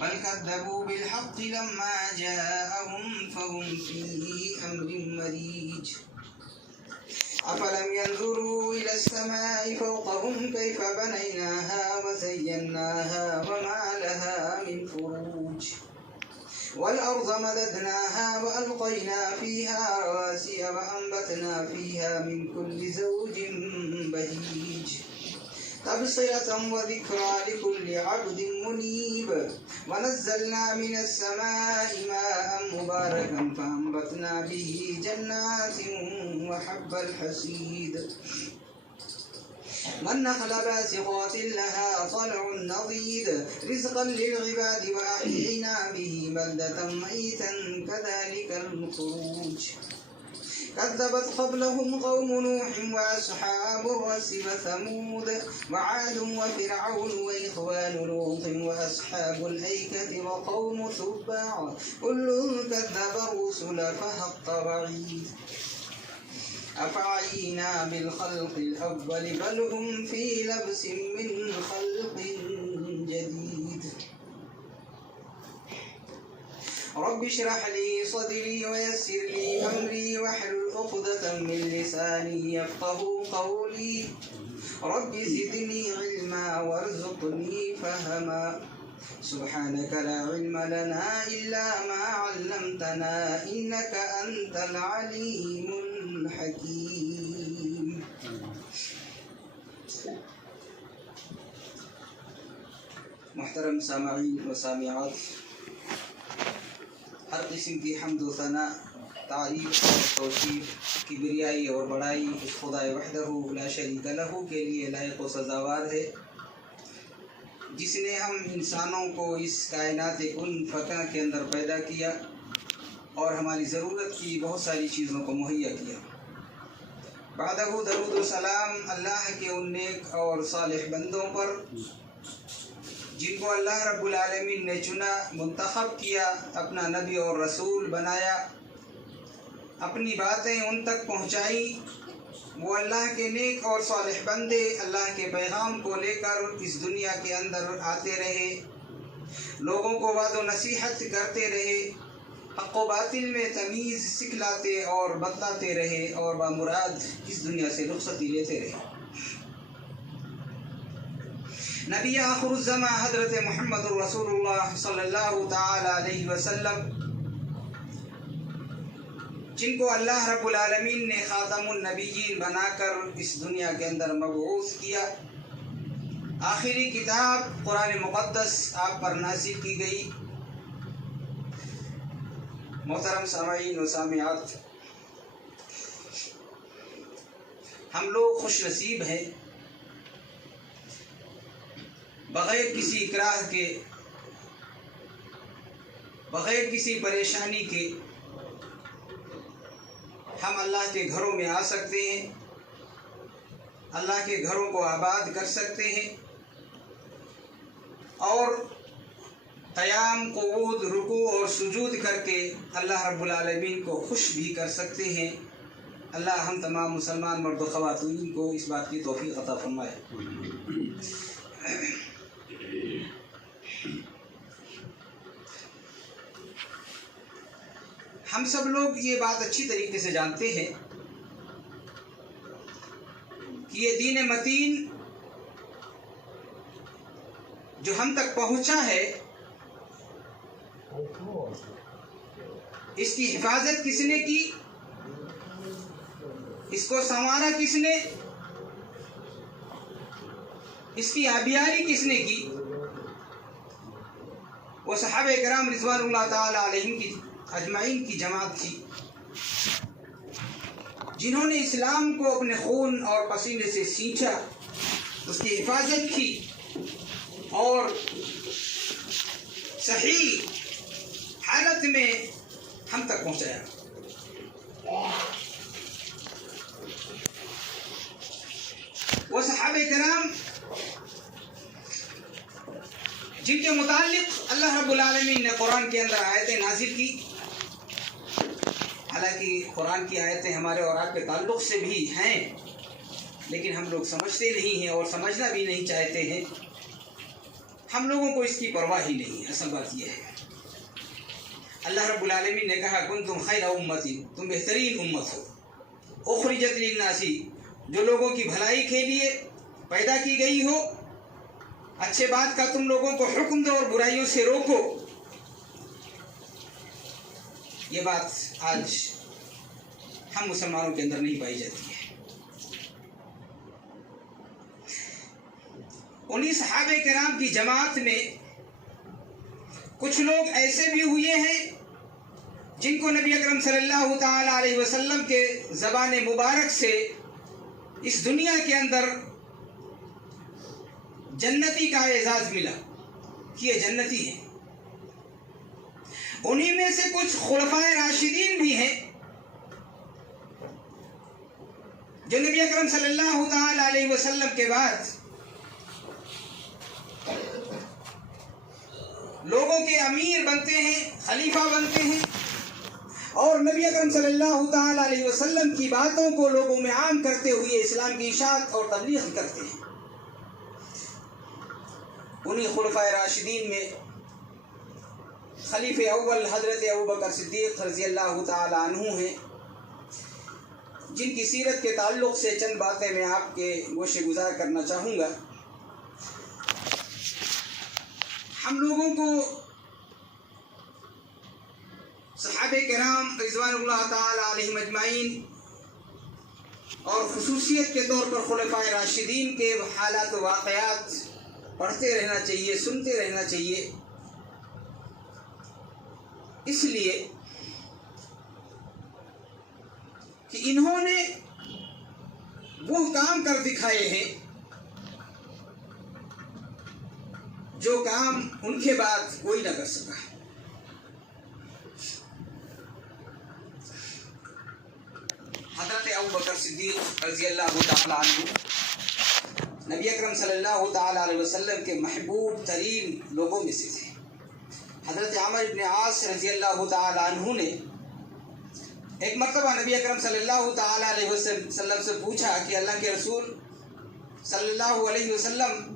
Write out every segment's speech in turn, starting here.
بل كذبوا بالحق لما جاءهم فهم في أمر مريج أفلم ينظروا إلى السماء فوقهم كيف بنيناها وزيناها وما لها من فروج والأرض مددناها وألقينا فيها رواسي وأنبتنا فيها من كل زوج بهيج تبصرة وذكرى لكل عبد منيب ونزلنا من السماء ماء مباركا فأنبتنا به جنات وحب الحصيد والنخل باسقات لها طلع نضيد رزقا للعباد وأحيينا به بلدة ميتا كذلك الخروج كذبت قبلهم قوم نوح وأصحاب الرس وثمود وعاد وفرعون وإخوان لوط وأصحاب الأيكة وقوم تبع كل كذب الرسل فحق وعيد أفعينا بالخلق الأول بل هم في لبس من خلق جديد رب اشرح لي صدري ويسر لي أمري واحلل عقدة من لساني يفقه قولي رب زدني علما وارزقني فهما سبحانك لا علم لنا إلا ما علمتنا إنك أنت العليم الحكيم محترم سامعین و سامعات، ہر قسم کی حمد و ثنا، تعریف اور توصیف، کبریائی اور بڑائی اس خدا وحدہ لا شریک لہ کے لیے لائق و سزاوار ہے، جس نے ہم انسانوں کو اس کائنات کن فکا کے اندر پیدا کیا اور ہماری ضرورت کی بہت ساری چیزوں کو مہیا کیا۔ بعدہ درود و سلام اللہ کے ان نیک اور صالح بندوں پر جن کو اللہ رب العالمین نے چنا، منتخب کیا، اپنا نبی اور رسول بنایا، اپنی باتیں ان تک پہنچائی۔ وہ اللہ کے نیک اور صالح بندے اللہ کے پیغام کو لے کر اس دنیا کے اندر آتے رہے، لوگوں کو وعد و نصیحت کرتے رہے، حق و باطل میں تمیز سکھلاتے اور بتلاتے رہے اور بامراد اس دنیا سے رخصتی لیتے رہے۔ نبی آخر الزمان حضرت محمد رسول اللہ صلی اللہ تعالی علیہ وسلم، جن کو اللہ رب العالمین نے خاتم النبیین بنا کر اس دنیا کے اندر مبعوث کیا، آخری کتاب قرآن مقدس آپ پر نازل کی گئی۔ محترم سامعین و سامعات، ہم لوگ خوش نصیب ہیں، بغیر کسی اکراہ کے، بغیر کسی پریشانی کے ہم اللہ کے گھروں میں آ سکتے ہیں، اللہ کے گھروں کو آباد کر سکتے ہیں اور قیام، قعود، رکوع اور سجود کر کے اللہ رب العالمین کو خوش بھی کر سکتے ہیں۔ اللہ ہم تمام مسلمان مرد و خواتین کو اس بات کی توفیق عطا فرمائے۔ ہم سب لوگ یہ بات اچھی طریقے سے جانتے ہیں کہ یہ دین متین جو ہم تک پہنچا ہے، اس کی حفاظت کس نے کی، اس کو سنوارا کس نے، اس کی آبیاری کس نے کی؟ وہ صحابہ کرام رضوان اللہ تعالی علیہم کی اجمعین کی جماعت تھی، جنہوں نے اسلام کو اپنے خون اور پسینے سے سینچا، اس کی حفاظت کی اور صحیح حالت میں ہم تک پہنچایا۔ وہ صحابہ کرام جن کے متعلق اللہ رب العالمین نے قرآن کے اندر آیتیں نازل کی، حالانکہ قرآن کی آیتیں ہمارے اور آپ کے تعلق سے بھی ہیں، لیکن ہم لوگ سمجھتے نہیں ہیں اور سمجھنا بھی نہیں چاہتے ہیں۔ ہم لوگوں کو اس کی پرواہ ہی نہیں ہے. اصل بات یہ ہے اللہ رب العالمین نے کہا کنتم خیر امت، تم بہترین امت ہو، اخرجت للناس، جو لوگوں کی بھلائی کے لیے پیدا کی گئی ہو، اچھے بات کا تم لوگوں کو حکم دو اور برائیوں سے روکو. یہ بات آج ہم مسلمانوں کے اندر نہیں پائی جاتی ہے. انہی صحابہ کرام کی جماعت میں کچھ لوگ ایسے بھی ہوئے ہیں جن کو نبی اکرم صلی اللہ تعالی علیہ وسلم کے زبان مبارک سے اس دنیا کے اندر جنتی کا اعزاز ملا کہ یہ جنتی ہیں. انہی میں سے کچھ خلفائے راشدین بھی ہیں جو نبی اکرم صلی اللہ تعالی علیہ وسلم کے بعد لوگوں کے امیر بنتے ہیں، خلیفہ بنتے ہیں، اور نبی اکرم صلی اللہ تعالی علیہ وسلم کی باتوں کو لوگوں میں عام کرتے ہوئے اسلام کی اشاعت اور تبلیغ کرتے ہیں. انہی خلفائے راشدین میں خلیفہ اول حضرت ابوبکر صدیق رضی اللہ تعالی عنہ ہیں، جن کی سیرت کے تعلق سے چند باتیں میں آپ کے گوشے گزار کرنا چاہوں گا. ہم لوگوں کو صحابہ کرام رضوان اللہ تعالی علیہم اجمعین اور خصوصیت کے طور پر خلفائے راشدین کے حالات و واقعات پڑھتے رہنا چاہیے، سنتے رہنا چاہیے، اس لیے کہ انہوں نے وہ کام کر دکھائے ہیں جو کام ان کے بعد کوئی نہ کر سکا. حضرت ابوبکر صدیق رضی اللہ تعالی عنہ نبی اکرم صلی اللہ تعالی علیہ وسلم کے محبوب ترین لوگوں میں سے تھے. حضرت عمر بن عاص رضی اللہ تعالی عنہ نے ایک مرتبہ نبی اکرم صلی اللہ تعالی علیہ وسلم سے پوچھا کہ اللہ کے رسول صلی اللہ علیہ وسلم،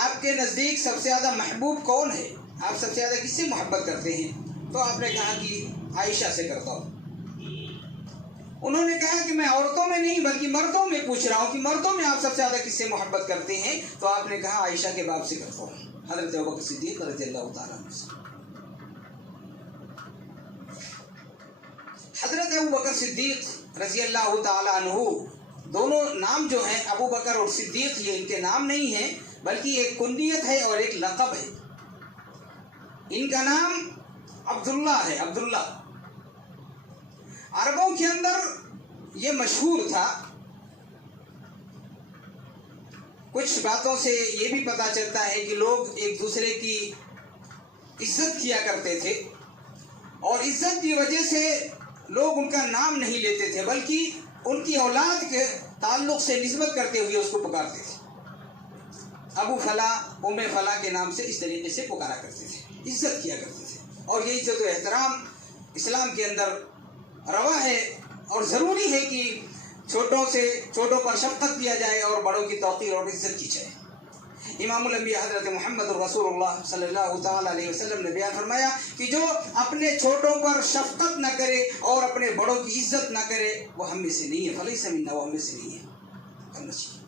آپ کے نزدیک سب سے زیادہ محبوب کون ہے؟ آپ سب سے زیادہ کس سے محبت کرتے ہیں؟ تو آپ نے کہا کہ عائشہ سے کرتا ہوں. انہوں نے کہا کہ میں عورتوں میں نہیں بلکہ مردوں میں پوچھ رہا ہوں کہ مردوں میں آپ سب سے زیادہ کس سے محبت کرتے ہیں؟ تو آپ نے کہا عائشہ کے باپ سے کرتا ہوں، حضرت ابوبکر صدیق رضی اللہ تعالیٰ عنہ سے. حضرت ابوبکر صدیق رضی اللہ تعالیٰ عنہ، دونوں نام جو ہیں ابو بکر اور صدیق، یہ ان کے نام نہیں ہیں بلکہ ایک کنیت ہے اور ایک لقب ہے. ان کا نام عبداللہ ہے. عبداللہ عربوں کے اندر یہ مشہور تھا. کچھ باتوں سے یہ بھی پتہ چلتا ہے کہ لوگ ایک دوسرے کی عزت کیا کرتے تھے اور عزت کی وجہ سے لوگ ان کا نام نہیں لیتے تھے بلکہ ان کی اولاد کے تعلق سے نسبت کرتے ہوئے اس کو پکارتے تھے. ابو فلاں ام فلاں کے نام سے اس طریقے سے پکارا کرتے تھے، عزت کیا کرتے تھے. اور یہ عزت و احترام اسلام کے اندر روا ہے اور ضروری ہے کہ چھوٹوں پر شفقت کیا جائے اور بڑوں کی توقیر اور عزت کی جائے. امام الانبیاء حضرت محمد رسول اللہ صلی اللہ تعالی علیہ وسلم نے بیان فرمایا کہ جو اپنے چھوٹوں پر شفقت نہ کرے اور اپنے بڑوں کی عزت نہ کرے وہ ہم میں سے نہیں ہے. فلیس منا، وہ ہم میں سے نہیں ہے. کرنا چاہیے.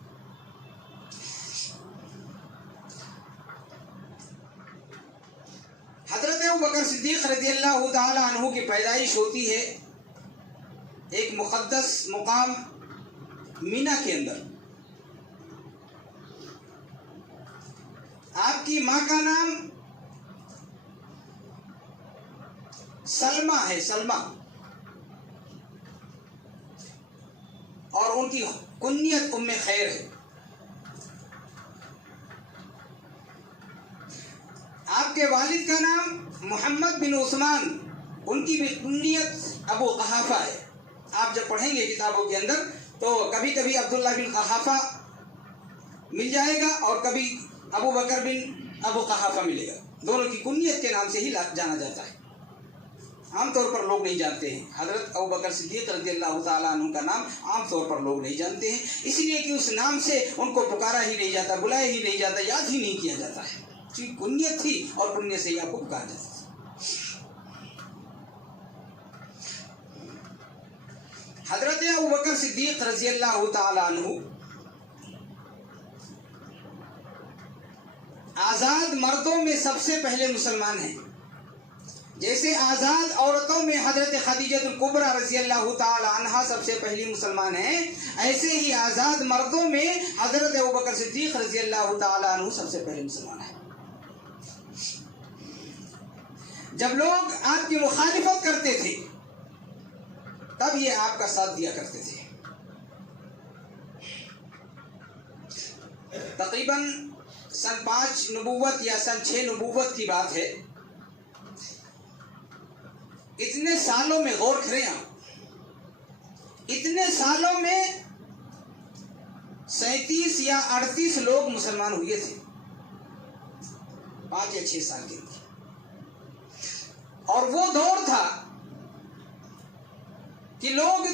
حضرت ابوبکر صدیق رضی اللہ تعالی عنہ کی پیدائش ہوتی ہے ایک مقدس مقام مینا کے اندر. آپ کی ماں کا نام سلمہ ہے، سلمہ، اور ان کی کنیت ام خیر ہے. آپ کے والد کا نام محمد بن عثمان، ان کی بھی کنیت ابو قحافہ ہے. آپ جب پڑھیں گے کتابوں کے اندر تو کبھی کبھی عبداللہ بن قحافہ مل جائے گا اور کبھی ابو بکر بن ابو قحافہ ملے گا. دونوں کی کنیت کے نام سے ہی جانا جاتا ہے. عام طور پر لوگ نہیں جانتے ہیں. حضرت ابوبکر صدیق رضی اللہ تعالیٰ عنہ کا نام عام طور پر لوگ نہیں جانتے ہیں، اس لیے کہ اس نام سے ان کو پکارا ہی نہیں جاتا، بلایا ہی نہیں جاتا، یاد ہی نہیں کیا جاتا ہے. کنیت تھی اور کنیت سے ہی آپ کو پکارا جاتا تھا. حضرت ابوبکر صدیق رضی اللہ تعالیٰ عنہ آزاد مردوں میں سب سے پہلے مسلمان ہیں. جیسے آزاد عورتوں میں حضرت خدیجہ الکبریٰ رضی اللہ تعالی عنہا سب سے پہلی مسلمان ہیں، ایسے ہی آزاد مردوں میں حضرت ابوبکر صدیق رضی اللہ تعالی عنہ سب سے پہلے مسلمان ہیں. جب لوگ آپ کی مخالفت کرتے تھے تب یہ آپ کا ساتھ دیا کرتے تھے. تقریباً سن 5 نبوت یا سن 6 نبوت کی بات ہے. اتنے سالوں میں غور کریں آپ، اتنے سالوں میں 37 یا 38 لوگ مسلمان ہوئے تھے 5 یا 6 سال کے اندر. اور وہ دور تھا کہ لوگ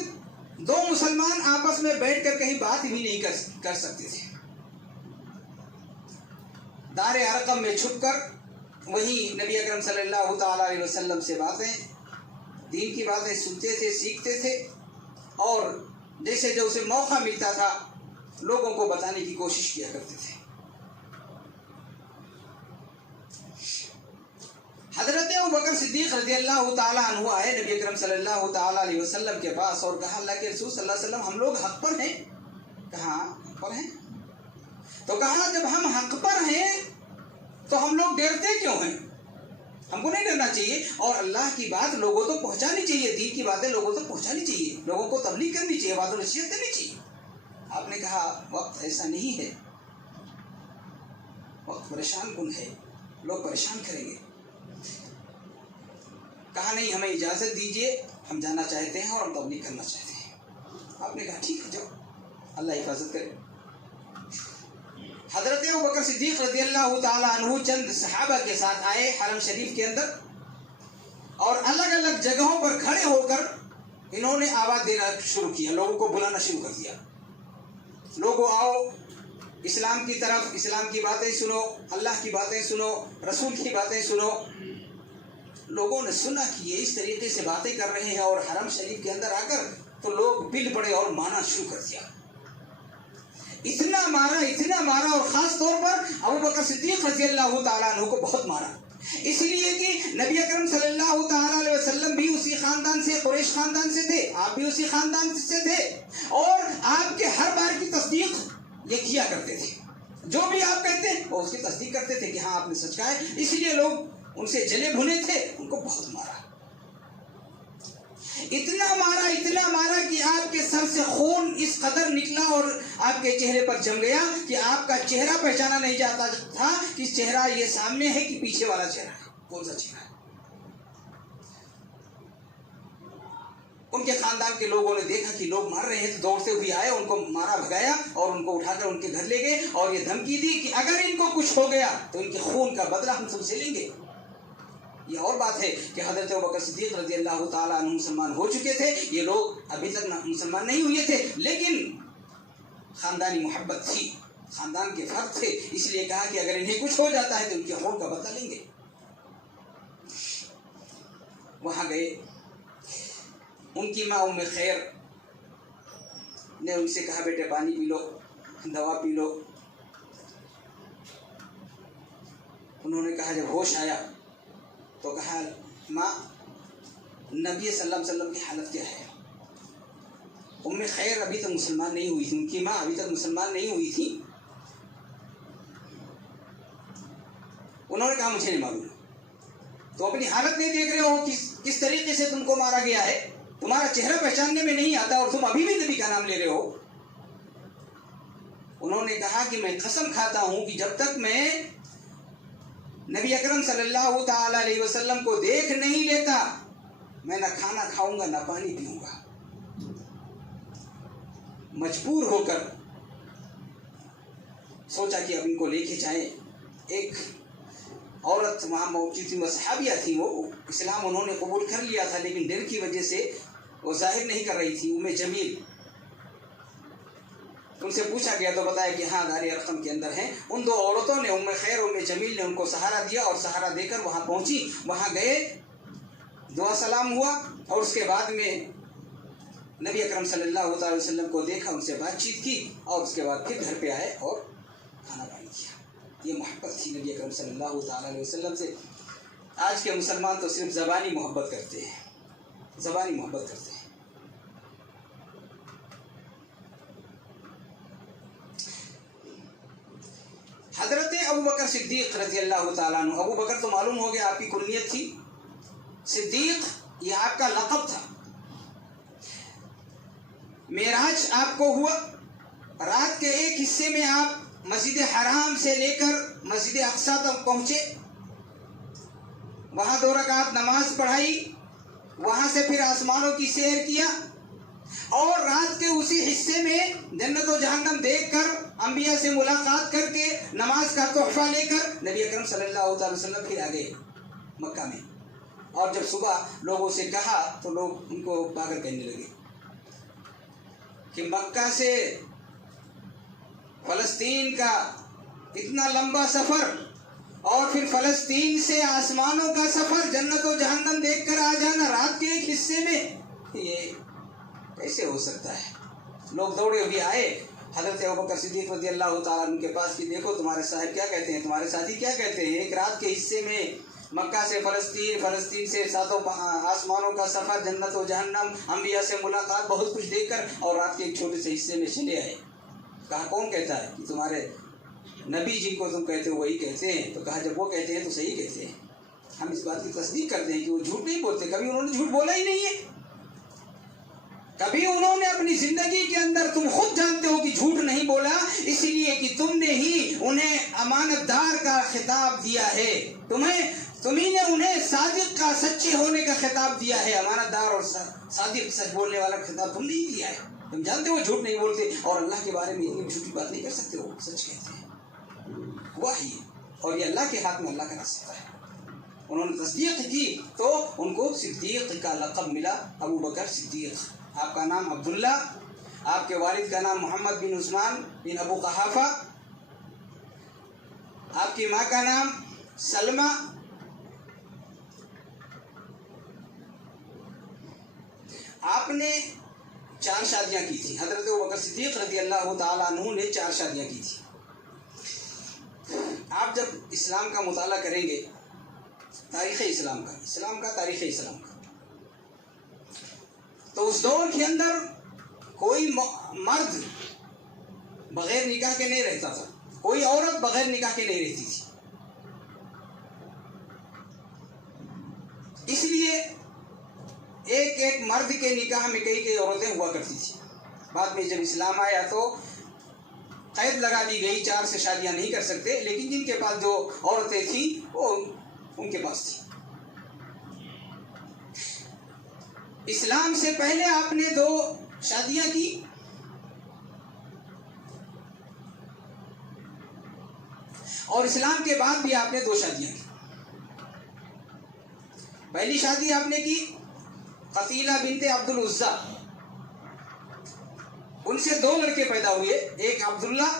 2 مسلمان آپس میں بیٹھ کر کہیں بات بھی نہیں کر سکتے تھے. دار ارقم میں چھپ کر وہیں نبی اکرم صلی اللہ تعالی علیہ وسلم سے باتیں، دین کی باتیں سنتے تھے، سیکھتے تھے، اور جیسے جو اسے موقع ملتا تھا لوگوں کو بتانے کی کوشش کیا کرتے تھے. حضرت ابوبکر صدیق رضی اللہ تعالیٰ عنہ آئے نبی اکرم صلی اللہ تعالیٰ علیہ وسلم کے پاس اور کہا اللہ کے رسول صلی اللہ علیہ وسلم ہم لوگ حق پر ہیں. کہا حق پر ہیں؟ تو کہا جب ہم حق پر ہیں تو ہم لوگ ڈرتے کیوں ہیں؟ ہم کو نہیں ڈرنا چاہیے، اور اللہ کی بات لوگوں تک پہنچانی چاہیے، دین کی باتیں لوگوں تک پہنچانی چاہیے، لوگوں کو تبلیغ کرنی چاہیے، بات و نصیحت کرنی چاہیے. آپ نے کہا وقت ایسا نہیں ہے، وقت پریشان کن ہے، لوگ پریشان کریں گے. کہا نہیں ہمیں اجازت دیجیے، ہم جانا چاہتے ہیں اور ہم تبلیغ کرنا چاہتے ہیں. آپ نے کہا ٹھیک ہے جاؤ، اللہ حفاظت کرے. حضرت ابوبکر صدیق رضی اللہ تعالیٰ عنہ چند صحابہ کے ساتھ آئے حرم شریف کے اندر، اور الگ الگ جگہوں پر کھڑے ہو کر انہوں نے آواز دینا شروع کیا، لوگوں کو بلانا شروع کر دیا. لوگوں آؤ اسلام کی طرف، اسلام کی باتیں سنو، اللہ کی باتیں سنو، رسول کی باتیں سنو. لوگوں نے سنا کہ یہ اس طریقے سے باتیں کر رہے ہیں اور حرم شریف کے اندر آ کر تو لوگ بل پڑے اور مارنا شروع کر دیا. اتنا مارا اور خاص طور پر ابوبکر صدیق رضی اللہ تعالیٰ عنہ کو بہت مارا، اس لیے کہ نبی اکرم صلی اللہ تعالیٰ علیہ وسلم بھی اسی خاندان سے، قریش خاندان سے تھے، آپ بھی اسی خاندان سے تھے، اور آپ کے ہر بار کی تصدیق یہ کیا کرتے تھے. جو بھی آپ کہتے ہیں وہ اس کی تصدیق کرتے تھے کہ ہاں آپ نے سچ کہا ہے. اس لیے لوگ ان سے جلے بھنے تھے، ان کو بہت مارا. اتنا مارا کہ آپ کے سر سے خون اس قدر نکلا اور آپ کے چہرے پر جم گیا کہ آپ کا چہرہ پہچانا نہیں جاتا تھا کہ چہرہ یہ سامنے ہے کہ پیچھے والا چہرہ ہے، کون سا چہرہ ہے. ان کے خاندان کے لوگوں نے دیکھا کہ لوگ مار رہے ہیں تو دوڑتے ہوئے آئے، ان کو مارا بھگایا اور ان کو اٹھا کر ان کے گھر لے گئے اور یہ دھمکی دی کہ اگر ان کو کچھ ہو گیا تو ان کے خون کا بدلہ ہم تم سے لیں گے. یہ اور بات ہے کہ حضرت ابوبکر صدیق رضی اللہ تعالیٰ عنہ مسلمان ہو چکے تھے، یہ لوگ ابھی تک مسلمان نہیں ہوئے تھے، لیکن خاندانی محبت تھی، خاندان کے فرد تھے، اس لیے کہا کہ اگر انہیں کچھ ہو جاتا ہے تو ان کے خون کا بدلہ لیں گے. وہاں گئے، ان کی ماں ام خیر نے ان سے کہا بیٹے پانی پی لو، دوا پی لو. انہوں نے کہا جب ہوش آیا تو کہا ماں نبی صلی اللہ علیہ وسلم کی حالت کیا ہے؟ ام خیر ابھی تک مسلمان نہیں ہوئی تھی، ان کی ماں ابھی تک مسلمان نہیں ہوئی تھی. انہوں نے کہا مجھے نہیں معلوم، تو اپنی حالت نہیں دیکھ رہے ہو کس طریقے سے تم کو مارا گیا ہے، تمہارا چہرہ پہچاننے میں نہیں آتا اور تم ابھی بھی نبی کا نام لے رہے ہو. انہوں نے کہا کہ میں قسم کھاتا ہوں کہ جب تک میں نبی اکرم صلی اللہ تعالی علیہ وسلم کو دیکھ نہیں لیتا میں نہ کھانا کھاؤں گا نہ پانی پیوں گا. مجبور ہو کر سوچا کہ اب ان کو لے کے جائیں. ایک عورت وہاں موجود تھی، صحابیہ تھی، وہ اسلام انہوں نے قبول کر لیا تھا لیکن ڈر کی وجہ سے وہ ظاہر نہیں کر رہی تھی، ام جمیل. ان سے پوچھا گیا تو بتایا کہ ہاں دار ارقم کے اندر ہیں. ان دو عورتوں نے ام خیر ام جمیل نے ان کو سہارا دیا اور سہارا دے کر وہاں پہنچی. وہاں گئے، دعا سلام ہوا اور اس کے بعد میں نبی اکرم صلی اللہ تعالی وسلم کو دیکھا، ان سے بات چیت کی اور اس کے بعد پھر گھر پہ آئے اور کھانا پانی کیا. یہ محبت تھی نبی اکرم صلی اللہ تعالی علیہ وسلم سے. آج کے مسلمان تو صرف زبانی محبت کرتے ہیں، زبانی محبت کرتے ہیں. حضرت ابوبکر صدیق رضی اللہ تعالیٰ عنہ، ابو بکر تو معلوم ہو گیا آپ کی کنیت تھی، صدیق یہ آپ کا لقب تھا. معراج آپ کو ہوا، رات کے ایک حصے میں آپ مسجد حرام سے لے کر مسجد اقصیٰ تک پہنچے، وہاں 2 رکعت نماز پڑھائی، وہاں سے پھر آسمانوں کی سیر کیا اور رات کے اسی حصے میں جنت و جہنم دیکھ کر، انبیاء سے ملاقات کر کے، نماز کا تحفہ لے کر نبی اکرم صلی اللہ علیہ وسلم پھر آگے مکہ میں. اور جب صبح لوگوں سے کہا تو لوگ ان کو پاگل کہنے لگے کہ مکہ سے فلسطین کا اتنا لمبا سفر اور پھر فلسطین سے آسمانوں کا سفر، جنت و جہنم دیکھ کر آ جانا رات کے ایک حصے میں، یہ کیسے ہو سکتا ہے؟ لوگ دوڑے ہوئے آئے حضرت ابوبکر صدیق رضی اللہ تعالیٰ عنہ کے پاس کہ دیکھو تمہارے صاحب کیا کہتے ہیں، تمہارے ساتھی کیا کہتے ہیں. ایک رات کے حصے میں مکہ سے فلسطین، فلسطین سے 7 آسمانوں کا سفر، جنت و جہنم، انبیاء سے ملاقات، بہت کچھ دیکھ کر اور رات کے ایک چھوٹے سے حصے میں چلے آئے. کہا کون کہتا ہے کہ تمہارے نبی جن کو تم کہتے ہو وہی کہتے ہیں. تو کہا جب وہ کہتے ہیں تو صحیح کہتے ہیں، ہم اس بات کی تصدیق کرتے ہیں کہ وہ جھوٹ نہیں بولتے، کبھی انہوں نے جھوٹ بولا ہی نہیں ہے. کبھی انہوں نے اپنی زندگی کے اندر، تم خود جانتے ہو کہ جھوٹ نہیں بولا، اس لیے کہ تم نے ہی انہیں امانت دار کا خطاب دیا ہے، تمہیں نے انہیں صادق کا، سچے ہونے کا خطاب دیا ہے. امانت دار اور صادق، سچ بولنے والا خطاب تم نے ہی دیا ہے. تم جانتے ہو جھوٹ نہیں بولتے اور اللہ کے بارے میں اتنی جھوٹی بات نہیں کر سکتے، ہو سچ کہتے ہیں. وہی اور یہ اللہ کے ہاتھ میں اللہ کا راستہ ہے. انہوں نے تصدیق کی تو ان کو صدیق کا لقب ملا، ابو بکر صدیق. آپ کا نام عبداللہ، آپ کے والد کا نام محمد بن عثمان بن ابو قحافہ، آپ کی ماں کا نام سلمہ. آپ نے 4 شادیاں کی تھی. حضرت ابوبکر صدیق رضی اللہ تعالیٰ عنہ نے 4 شادیاں کی تھی. آپ جب اسلام کا مطالعہ کریں گے، تاریخ اسلام کا تاریخ اسلام کا، تو اس دور کے اندر کوئی مرد بغیر نکاح کے نہیں رہتا تھا، کوئی عورت بغیر نکاح کے نہیں رہتی تھی. اس لیے ایک مرد کے نکاح میں کئی عورتیں ہوا کرتی تھی. بعد میں جب اسلام آیا تو قید لگا دی گئی، 4 سے شادیاں نہیں کر سکتے، لیکن جن کے پاس جو عورتیں تھیں وہ ان کے پاس تھی. اسلام سے پہلے آپ نے 2 شادیاں کی، اور اسلام کے بعد بھی آپ نے 2 شادیاں کی. پہلی شادی آپ نے کی قتیلہ بنت عبد العزیٰ، ان سے 2 لڑکے پیدا ہوئے، ایک عبداللہ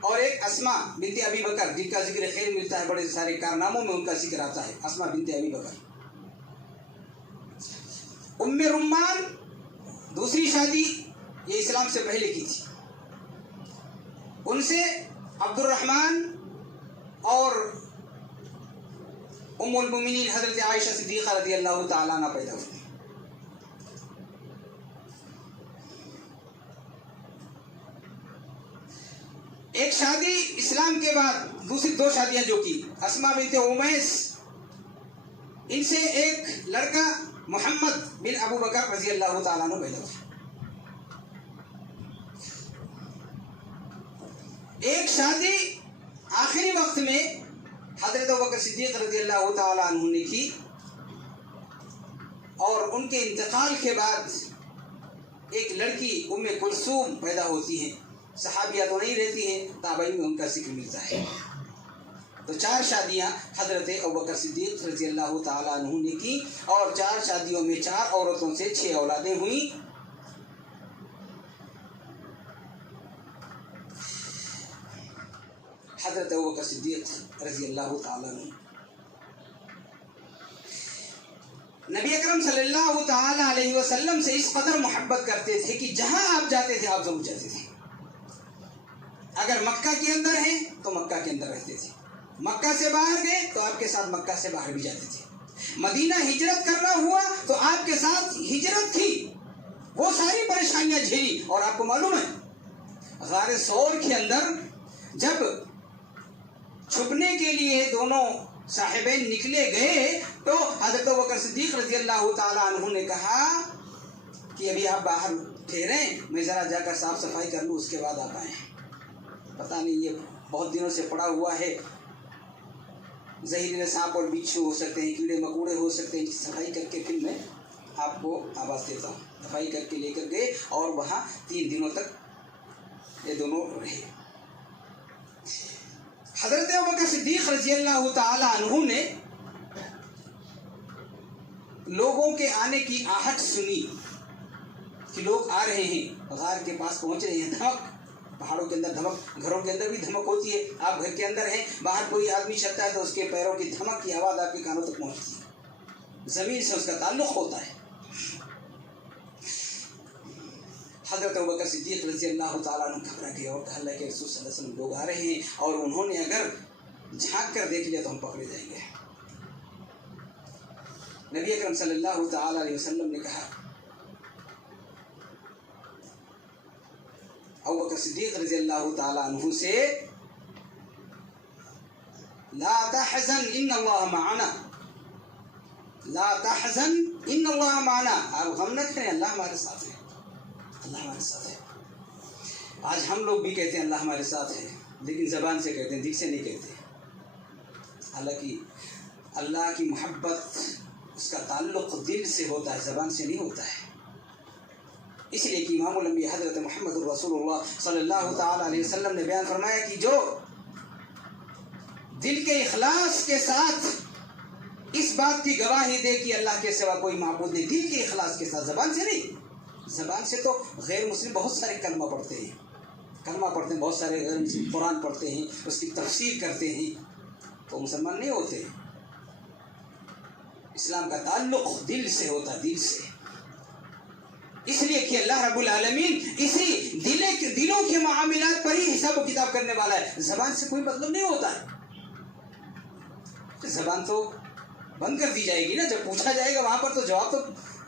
اور ایک اسماء بنت ابی بکر، جن کا ذکر خیر ملتا ہے، بڑے سارے کارناموں میں ان کا ذکر آتا ہے. اسماء بنت ابی بکر. ام رمان دوسری شادی یہ اسلام سے پہلے کی تھی، ان سے عبد الرحمن اور ام المومنین حضرت عائشہ صدیقہ رضی اللہ تعالیٰ عنہ پیدا ہوئی. ایک شادی اسلام کے بعد، دوسری 2 شادیاں جو کی، اسماء بنت امیس، ان سے ایک لڑکا محمد بن ابو بکر رضی اللہ تعالیٰ عنہ پیدا ہوئے. ایک شادی آخری وقت میں حضرت ابوبکر صدیق رضی اللہ تعالیٰ عنہ نے کی، اور ان کے انتقال کے بعد ایک لڑکی ام کلثوم پیدا ہوتی ہے. صحابیہ تو نہیں رہتی ہیں، تابعین میں ان کا ذکر ملتا ہے. تو 4 شادیاں حضرت ابوبکر صدیق رضی اللہ تعالیٰ عنہ نے کی، اور 4 شادیوں میں 4 عورتوں سے 6 اولادیں ہوئیں۔ حضرت ابوبکر صدیق رضی اللہ تعالیٰ عنہ نبی اکرم صلی اللہ تعالیٰ علیہ وسلم سے اس قدر محبت کرتے تھے کہ جہاں آپ جاتے تھے آپ ضرور جاتے تھے۔ اگر مکہ کے اندر ہیں تو مکہ کے اندر رہتے تھے، مکہ سے باہر گئے تو آپ کے ساتھ مکہ سے باہر بھی جاتے تھے، مدینہ ہجرت کرنا ہوا تو آپ کے ساتھ ہجرت کی، وہ ساری پریشانیاں جھیلی۔ اور آپ کو معلوم ہے غار ثور کے اندر جب چھپنے کے لیے دونوں صاحبین نکلے گئے تو حضرت ابوبکر صدیق رضی اللہ تعالیٰ عنہ نے کہا کہ ابھی آپ باہر ٹھہریں، میں ذرا جا کر صاف صفائی کر لوں، اس کے بعد آپ آئیں۔ پتہ نہیں یہ بہت دنوں سے پڑا ہوا ہے، زہریلے سانپ اور بچھو ہو سکتے ہیں، کیڑے مکوڑے ہو سکتے ہیں، صفائی کر کے پھر میں آپ کو آواز دیتا ہوں۔ صفائی کر کے لے کر گئے اور وہاں 3 دنوں تک یہ دونوں رہے۔ حضرت ابوبکر صدیق رضی اللہ تعالی عنہ نے لوگوں کے آنے کی آہٹ سنی کہ لوگ آ رہے ہیں، غار کے پاس پہنچ رہے ہیں، دھمک، پہاڑوں کے اندر دھمک، گھروں کے اندر بھی دھمک ہوتی ہے، آپ گھر کے اندر ہیں، باہر کوئی آدمی چلتا ہے تو اس کے پیروں کی دھمک کی آواز آپ کے کانوں تک پہنچتی ہے، زمین سے اس کا تعلق ہوتا ہے۔ حضرت ابوبکر صدیق رضی اللہ تعالیٰ عنہ گھبرا گئے اور کہا اللہ کے رسول صلی اللہ علیہ وسلم لوگ آ رہے ہیں اور انہوں نے اگر جھانک کر دیکھ لیا تو ہم پکڑے جائیں گے۔ نبی اکرم صلی اللہ تعالیٰ علیہ وسلم نے کہا ابوبکر صدیق رضی اللہ تعالیٰ عنہ سے لا تحزن ان اللہ معنا، لا تحزن ان اللہ معنا، آپ غم نہ کریں، اللہ ہمارے ساتھ ہے، اللہ ہمارے ساتھ ہے۔ آج ہم لوگ بھی کہتے ہیں اللہ ہمارے ساتھ ہے، لیکن زبان سے کہتے ہیں، دل سے نہیں کہتے۔ حالانکہ اللہ کی محبت، اس کا تعلق دل سے ہوتا ہے، زبان سے نہیں ہوتا ہے۔ اس لیے کہ امام الانبیاء حضرت محمد الرسول اللہ صلی اللہ تعالی علیہ وسلم نے بیان فرمایا کہ جو دل کے اخلاص کے ساتھ اس بات کی گواہی دے کہ اللہ کے سوا کوئی معبود نہیں، دل کے اخلاص کے ساتھ، زبان سے نہیں۔ زبان سے تو غیر مسلم بہت سارے کلمہ پڑھتے ہیں، بہت سارے غیر مسلم قرآن پڑھتے ہیں، اس کی تفسیر کرتے ہیں، تو مسلمان نہیں ہوتے۔ اسلام کا تعلق دل سے ہوتا ہے، دل سے۔ اس لیے کہ اللہ رب العالمین اسی دلوں کے معاملات پر ہی حساب و کتاب کرنے والا ہے، زبان سے کوئی مطلب نہیں ہوتا ہے۔ زبان تو بند کر دی جائے گی نا، جب پوچھا جائے گا وہاں پر تو جواب تو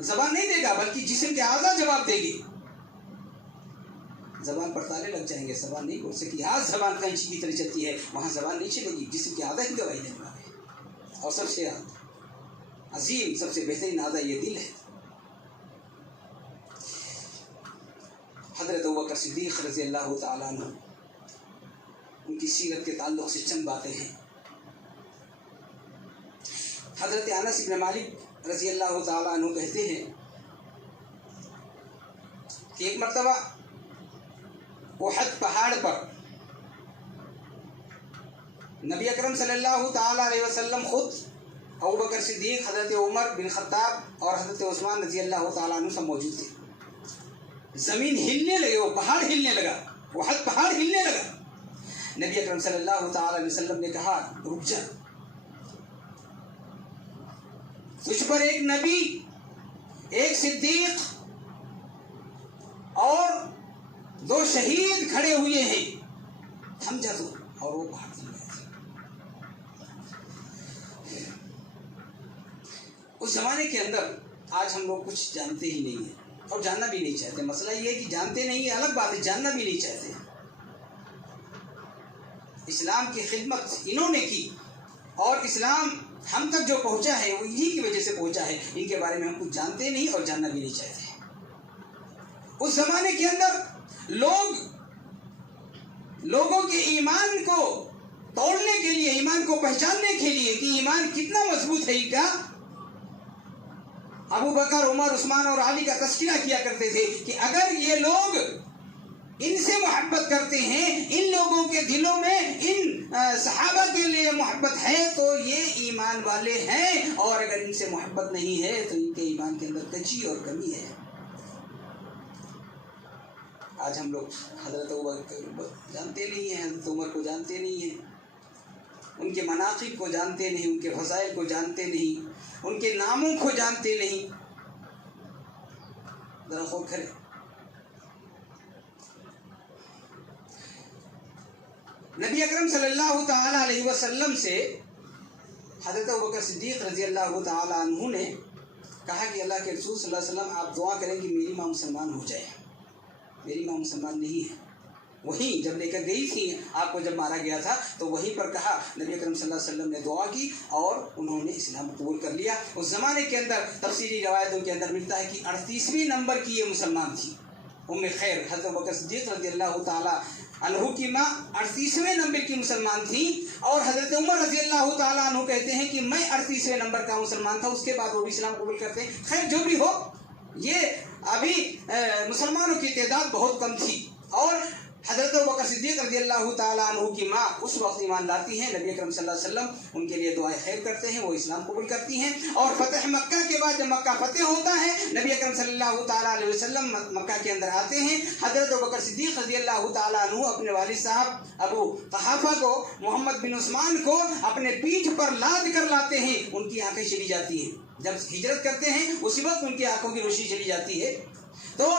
زبان نہیں دے گا، بلکہ جسم کے اعضاء جواب دے گی۔ زبان پر تالے لگ جائیں گے، زبان نہیں بول سکتی۔ آج زبان کینچی کی طرح چلتی ہے، وہاں زبان نہیں چلے گی، جسم کے اعضاء ہی گواہی دینے والے۔ اور سب سے عظیم، سب سے بہترین اعضاء یہ دل ہے۔ حضرت ابوبکر صدیق رضی اللہ تعالیٰ عنہ، ان کی سیرت کے تعلق سے چند باتیں ہیں۔ حضرت انس بن مالک رضی اللہ تعالیٰ عنہ کہتے ہیں کہ ایک مرتبہ احد پہاڑ پر نبی اکرم صلی اللہ تعالیٰ علیہ وسلم خود، ابوبکر صدیق، حضرت عمر بن خطاب اور حضرت عثمان رضی اللہ تعالیٰ عنہ سب موجود تھے۔ زمین ہلنے لگے، وہ پہاڑ ہلنے لگا، احد پہاڑ ہلنے لگا۔ نبی اکرم صلی اللہ تعالیٰ علیہ وسلم نے کہا رک جا، تجھ پر ایک نبی، ایک صدیق اور 2 شہید کھڑے ہوئے ہیں، تھم جا تو۔ اور وہ پہاڑ تھم گئے۔ اس زمانے کے اندر آج ہم لوگ کچھ جانتے ہی نہیں ہیں اور جاننا بھی نہیں چاہتے۔ مسئلہ یہ ہے کہ جانتے نہیں، الگ بات ہے، جاننا بھی نہیں چاہتے۔ اسلام کی خدمت انہوں نے کی اور اسلام ہم تک جو پہنچا ہے وہ انہی کی وجہ سے پہنچا ہے۔ ان کے بارے میں ہم کچھ جانتے نہیں اور جاننا بھی نہیں چاہتے۔ اس زمانے کے اندر لوگوں کے ایمان کو توڑنے کے لیے، ایمان کو پہچاننے کے لیے کہ ایمان کتنا مضبوط ہے ان کا، ابو بکر، عمر، عثمان اور علی کا تذکرہ کیا کرتے تھے کہ اگر یہ لوگ ان سے محبت کرتے ہیں، ان لوگوں کے دلوں میں ان صحابہ کے لیے محبت ہے تو یہ ایمان والے ہیں، اور اگر ان سے محبت نہیں ہے تو ان کے ایمان کے اندر کجی اور کمی ہے۔ آج ہم لوگ حضرت ابوبکر جانتے نہیں ہیں، حضرت عمر کو جانتے نہیں ہیں، ان کے مناقب کو جانتے نہیں، ان کے فضائل کو جانتے نہیں، ان کے ناموں کو جانتے نہیں۔ ذرا غور کریں۔ نبی اکرم صلی اللہ تعالی علیہ وسلم سے حضرت ابوبکر صدیق رضی اللہ تعالی عنہ نے کہا کہ اللہ کے رسول صلی اللہ علیہ وسلم آپ دعا کریں کہ میری ماں مسلمان ہو جائے۔ میری ماں مسلمان نہیں ہے۔ وہیں جب لے کر گئی تھی آپ کو، جب مارا گیا تھا تو وہیں پر کہا، نبی اکرم صلی اللہ علیہ وسلم نے دعا کی اور انہوں نے اسلام قبول کر لیا۔ اس زمانے کے اندر تفصیلی روایتوں کے اندر ملتا ہے کہ 38ویں نمبر کی یہ مسلمان تھی، ام خیر حضرت ابوبکر صدیق رضی اللہ تعالی عنہ کی ماں 38ویں نمبر کی مسلمان تھی، اور حضرت عمر رضی اللہ تعالیٰ عنہ کہتے ہیں کہ میں 38ویں نمبر کا مسلمان تھا، اس کے بعد وہ بھی اسلام قبول کرتے ہیں۔ خیر جو بھی ہو، یہ ابھی مسلمانوں کی تعداد بہت کم تھی، اور حضرت ابوبکر صدیق رضی اللہ تعالیٰ عنہ کی ماں اس وقت ایمان لاتی ہیں، نبی اکرم صلی اللہ علیہ وسلم ان کے لیے دعائیں خیر کرتے ہیں، وہ اسلام قبول کرتی ہیں، اور فتح مکہ کے بعد جب مکہ فتح ہوتا ہے، نبی اکرم صلی اللہ تعالیٰ علیہ وسلم مکہ کے اندر آتے ہیں۔ حضرت ابوبکر صدیق رضی اللہ تعالیٰ عنہ اپنے والد صاحب ابو قحافہ کو، محمد بن عثمان کو اپنے پیٹھ پر لاد کر لاتے ہیں، ان کی آنکھیں چلی جاتی ہیں۔ جب ہجرت کرتے ہیں اسی وقت ان کی آنکھوں کی روشنی چلی جاتی ہے، تو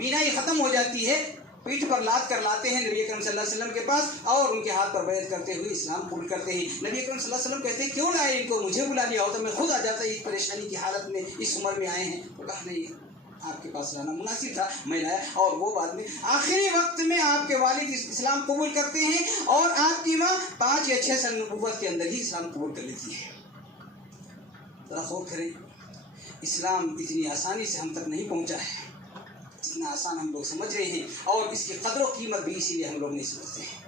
بینائی ختم ہو جاتی ہے، پیٹھ پر لاد کر لاتے ہیں نبی اکرم صلی اللہ علیہ وسلم کے پاس، اور ان کے ہاتھ پر بیعت کرتے ہوئے اسلام قبول کرتے ہیں۔ نبی اکرم صلی اللہ علیہ وسلم کہتے ہیں کیوں لائے ان کو، مجھے بلا لیا ہوتا میں خود آ جاتا، اس پریشانی کی حالت میں اس عمر میں آئے ہیں۔ تو کہا نہیں، آپ کے پاس لانا مناسب تھا، میں لایا۔ اور وہ بعد میں آخری وقت میں آپ کے والد اسلام قبول کرتے ہیں، اور آپ کی ماں 5 یا 6 سال نبوت کے اندر ہی اسلام قبول کر لیتی ہے۔ ذرا غور کریں، اسلام اتنی آسانی سے ہم تک نہیں پہنچا ہے، اتنا آسان ہم لوگ سمجھ رہے ہیں، اور اس کی قدر و قیمت بھی اسی لیے ہم لوگ نہیں سمجھتے ہیں۔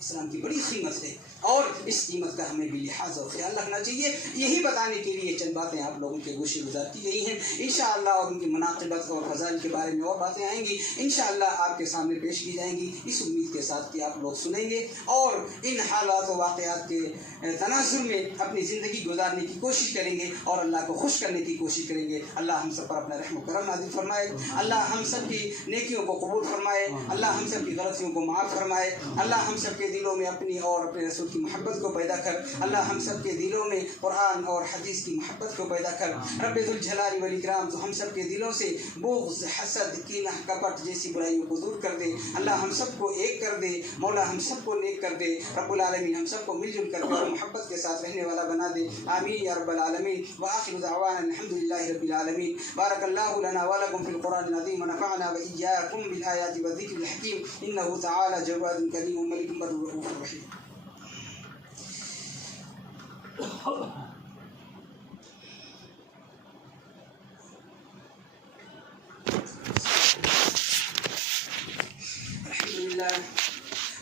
اسلام کی بڑی قیمت ہے، اور اس قیمت کا ہمیں بھی لحاظ اور خیال رکھنا چاہیے۔ یہی بتانے کے لیے چند باتیں آپ لوگوں کے گوشے گزار کی گئی ہیں، انشاءاللہ، اور ان کی مناقبت اور فضائل کے بارے میں اور باتیں آئیں گی، انشاءاللہ آپ کے سامنے پیش کی جائیں گی، اس امید کے ساتھ کہ آپ لوگ سنیں گے اور ان حالات و واقعات کے تناظر میں اپنی زندگی گزارنے کی کوشش کریں گے، اور اللہ کو خوش کرنے کی کوشش کریں گے۔ اللہ ہم سب پر اپنا رحم و کرم نازل فرمائے، اللہ ہم سب کی نیکیوں کو قبول فرمائے، اللہ ہم سب کی غلطیوں کو معاف فرمائے، اللہ ہم سب کے دلوں میں اپنی اور اپنے رسول کی محبت کو پیدا کر، اللہ ہم سب کے دلوں میں قرآن اور حدیث کی محبت کو پیدا کر، رب ذوالجلال والاکرام تو ہم سب کے دلوں سے بغض، حسد، کینہ، کپٹ جیسی برائیوں کو دور کر دے، اللہ ہم سب کو ایک کر دے، مولا ہم سب کو نیک کر دے، رب العالمین ہم سب کو مل جل کر اور محبت کے ساتھ رہنے والا بنا دے، آمین یا رب العالمین۔ وآخر دعوانا الحمدللہ رب العالمین۔ بارک اللہ لنا ولکم فی القرآن العظیم ونفعنا وإیاکم بالآیات والذکر الحکیم، انہ تعالی جواد کریم ملک بر رؤوف رحیم۔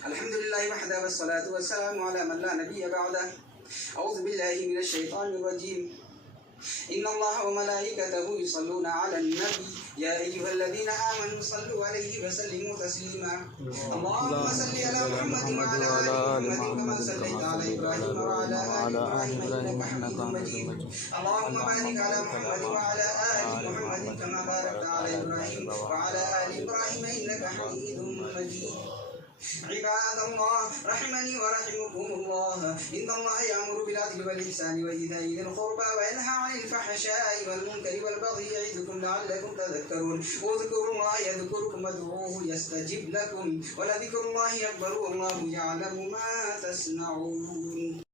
الحمد لله وحده والصلاة والسلام على من لا نبي بعده۔ أعوذ بالله من الشيطان الرجيم۔ إن الله وملائكته يصلون على النبي يا أيها الذين آمنوا صلوا عليه وسلموا تسليما۔ اللهم صل على محمد وعلى آل محمد كما صليت على إبراهيم وعلى آل إبراهيم إنك حميد مجيد۔ اللهم بارك على محمد وعلى آل محمد كما باركت على إبراهيم وعلى آل إبراهيم إنك حميد مجيد۔ عباد الله رحمني ورحمكم الله، إن الله يأمر بالعدل والإحسان وإيتاء ذي القربى وينهى عن الفحشاء والمنكر والبغي يعظكم لعلكم تذكرون۔ اذكروا الله يذكركم وادعوه يستجب لكم ولذكر الله أكبر والله يعلم ما تصنعون۔